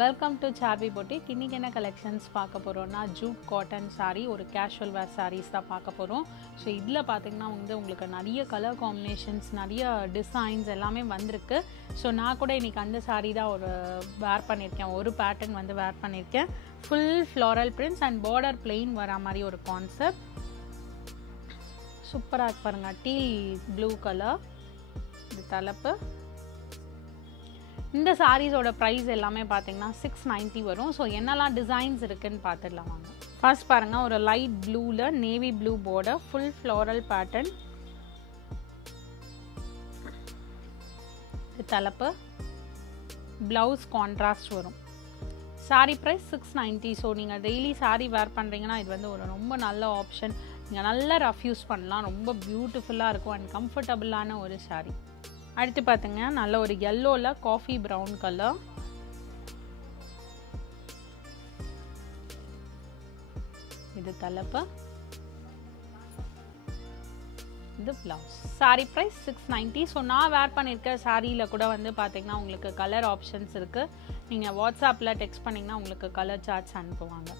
Welcome to Saarvi boutique. இன்றைக்கி என்ன collections பார்க்க போகிறோன்னா ஜூட் காட்டன் சாரீ, ஒரு கேஷுவல் வேர் சாரீஸ் தான் பார்க்க போகிறோம். ஸோ இதில் பார்த்திங்கன்னா உங்களுக்கு நிறைய கலர் காம்பினேஷன்ஸ், நிறைய டிசைன்ஸ் எல்லாமே வந்திருக்கு. ஸோ நான் கூட இன்றைக்கி அந்த சாரீ தான் வேர் பண்ணியிருக்கேன். ஒரு பேட்டர்ன் வேர் பண்ணியிருக்கேன். Full floral prints and border plain வரா மாதிரி ஒரு கான்செப்ட். சூப்பராக இருக்கு பாருங்கள். டீல் ப்ளூ கலர் இது தலைப்பு. இந்த சாரீஸோட ப்ரைஸ் எல்லாமே பார்த்தீங்கன்னா 690 வரும். ஸோ என்னெல்லாம் டிசைன்ஸ் இருக்குதுன்னு பார்த்துடலாம் வாங்க. ஃபர்ஸ்ட் பாருங்கள், ஒரு லைட் ப்ளூவில் navy blue border, full floral pattern. இது தலைப்பு. ப்ளவுஸ் கான்ட்ராஸ்ட் வரும். சாரீ ப்ரைஸ் 690. ஸோ நீங்கள் டெய்லி சாரீ வேர் பண்ணுறீங்கன்னா இது ஒரு ரொம்ப நல்ல ஆப்ஷன். நீங்கள் நல்லா ரஃப் யூஸ் பண்ணலாம். ரொம்ப பியூட்டிஃபுல்லாக இருக்கும் அண்ட் கம்ஃபர்டபுளான ஒரு சாரீ. அடுத்து பார்த்துங்க, நல்ல ஒரு yellowல காஃபி ப்ரௌன் கலர். இது தலைப்பு. இது பிளவுஸ். சாரீ ப்ரைஸ் 690. ஸோ நான் வேர் பண்ணியிருக்க சாரியில் கூட பார்த்தீங்கன்னா உங்களுக்கு கலர் ஆப்ஷன்ஸ் இருக்குது. நீங்கள் வாட்ஸ்அப்பில் டெக்ஸ்ட் பண்ணிங்கன்னா உங்களுக்கு கலர் சார்ட்ஸ் அனுப்புவாங்க.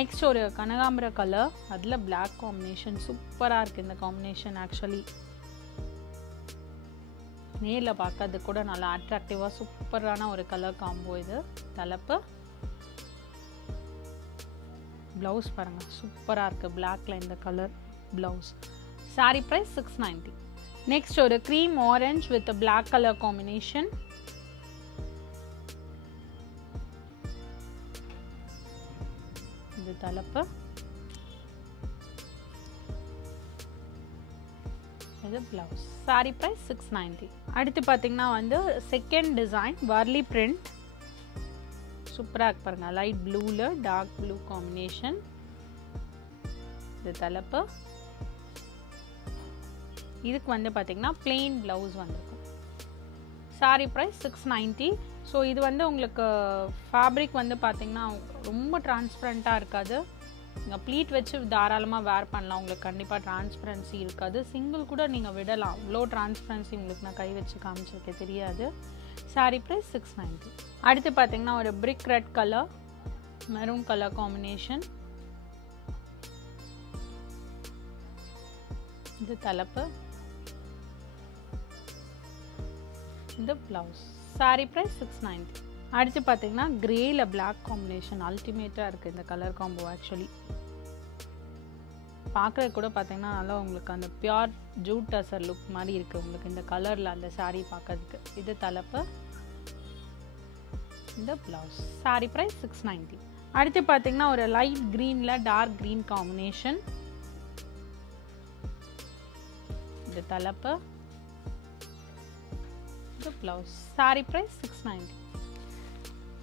நெக்ஸ்ட் ஒரு கனகாம்பர கலர், அதில் பிளாக் காம்பினேஷன். சூப்பராக இருக்குது இந்த காம்பினேஷன். ஆக்சுவலி நேரில் பார்க்கறது கூட நல்லா அட்ராக்டிவாக சூப்பரான ஒரு கலர் காம்போ. இது தலைப்பு. ப்ளவுஸ் பாருங்கள், சூப்பராக இருக்குது. பிளாக்ல இந்த colour blouse. Sari price 690. Next ஒரு cream orange with black colour combination. இது தலைப்பு. இது பிளவுஸ். சாரீ ப்ரைஸ் 690. அடுத்து பார்த்தீங்கன்னா செகண்ட் டிசைன் வர்லி பிரிண்ட். சூப்பராக இருக்கு பாருங்க. லைட் ப்ளூவில் டார்க் ப்ளூ காம்பினேஷன். இது தலைப்பு. இதுக்கு பார்த்தீங்கன்னா பிளெயின் ப்ளவுஸ் வந்திருக்கும். சாரீ ப்ரைஸ் 690. ஸோ இது உங்களுக்கு ஃபேப்ரிக் பார்த்தீங்கன்னா ரொம்ப டிரான்ஸ்பரண்ட்டாக இருக்காது. நீங்கள் ப்ளீட் வச்சு தாராளமாக வேர் பண்ணலாம். உங்களுக்கு கண்டிப்பாக டிரான்ஸ்பரன்சி இருக்காது. சிங்கிள் கூட நீங்கள் விடலாம். அவ்வளோ டிரான்ஸ்பரன்சி உங்களுக்கு நான் கை வச்சு காமிச்சிருக்கேன், தெரியாது. சாரீ ப்ரைஸ் 690. அடுத்து பார்த்தீங்கன்னா ஒரு brick red colour, maroon colour combination. இது தலைப்பு. இது பிளவுஸ். சாரீ ப்ரைஸ் 690. அடுத்து பார்த்தீங்கன்னா கிரேல பிளாக் காம்பினேஷன். அல்டிமேட்டாக இருக்குது இந்த கலர் காம்போ. ஆக்சுவலி பார்க்குறது கூட பார்த்தீங்கன்னா நல்லா உங்களுக்கு அந்த பியூர் ஜூட் டசர் லுக் மாதிரி இருக்குது உங்களுக்கு இந்த கலரில் அந்த சாரீ பார்க்கறதுக்கு. இது தலைப்பு. இந்த ப்ளவுஸ். சாரீ ப்ரைஸ் 690. அடுத்து பார்த்தீங்கன்னா ஒரு லைட் க்ரீனில் டார்க் க்ரீன் காம்பினேஷன். இது தலைப்பு. இது ப்ளவுஸ். சாரீ ப்ரைஸ் 690.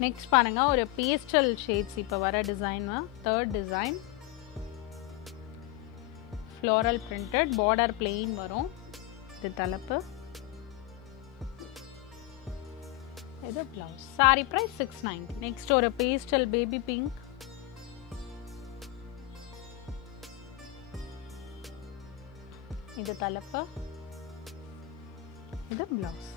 நெக்ஸ்ட் பாருங்க, ஒரு பேஸ்டல் ஷேட்ஸ் இப்போ வர design. Third design floral printed, border plain வரும். இது தலைப்பு. இது பிளவுஸ். சாரீ ப்ரைஸ் 690. நெக்ஸ்ட் ஒரு பேஸ்டல் பேபி பிங்க். இது தலைப்பு. இது பிளவுஸ்.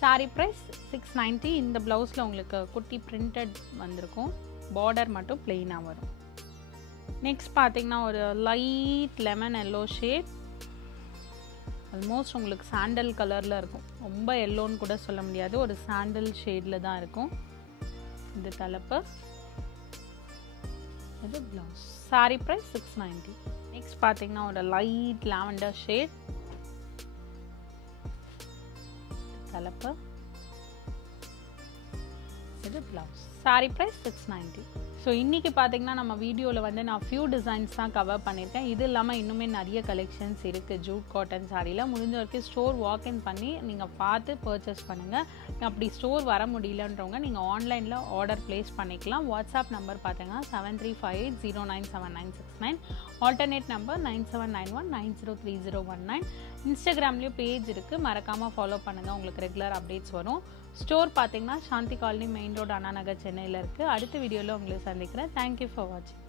சாரீ ப்ரைஸ் 690. இந்த ப்ளவுஸில் உங்களுக்கு குட்டி பிரிண்டட் வந்திருக்கும். பார்டர் மட்டும் பிளெயினாக வரும். நெக்ஸ்ட் பார்த்தீங்கன்னா ஒரு light lemon yellow shade. Almost உங்களுக்கு சாண்டல் கலரில் இருக்கும். ரொம்ப எல்லோன்னு கூட சொல்ல முடியாது, ஒரு சாண்டல் ஷேடில் தான் இருக்கும். இது தலைப்பு. இது ப்ளவுஸ். சாரீ ப்ரைஸ் 690. நெக்ஸ்ட் பார்த்தீங்கன்னா ஒரு லைட் லாவெண்டர் ஷேட். தலைப்பு. இது பிளவுஸ். சாரீ ப்ரைஸ் 690. ஸோ இன்றைக்கி பார்த்தீங்கன்னா நம்ம வீடியோவில் நான் ஃபியூ டிசைன்ஸ் தான் கவர் பண்ணியிருக்கேன். இது இல்லாமல் இன்னுமே நிறைய கலெக்ஷன்ஸ் இருக்குது ஜூட் காட்டன் சாரியில். முடிஞ்ச வரைக்கும் ஸ்டோர் வாக்இன் பண்ணி நீங்கள் பார்த்து பர்ச்சேஸ் பண்ணுங்கள். அப்படி ஸ்டோர் வர முடியலன்றவங்க நீங்கள் ஆன்லைனில் ஆர்டர் ப்ளேஸ் பண்ணிக்கலாம். வாட்ஸ்அப் நம்பர் பார்த்தீங்கன்னா 7358097969. Alternate number 9791903019. இன்ஸ்டாகிராம்லேயும் பேஜ் இருக்குது, மறக்காமல் ஃபாலோ பண்ணுங்கள். உங்களுக்கு ரெகுலர் அப்டேட்ஸ் வரும். ஸ்டோர் பார்த்தீங்கன்னா சாந்தி colony, main road, Anna Nagar, சென்னையில் இருக்குது. அடுத்த வீடியோவில் உங்களை சந்திக்கிறேன். தேங்க்யூ ஃபார் வாட்சிங்.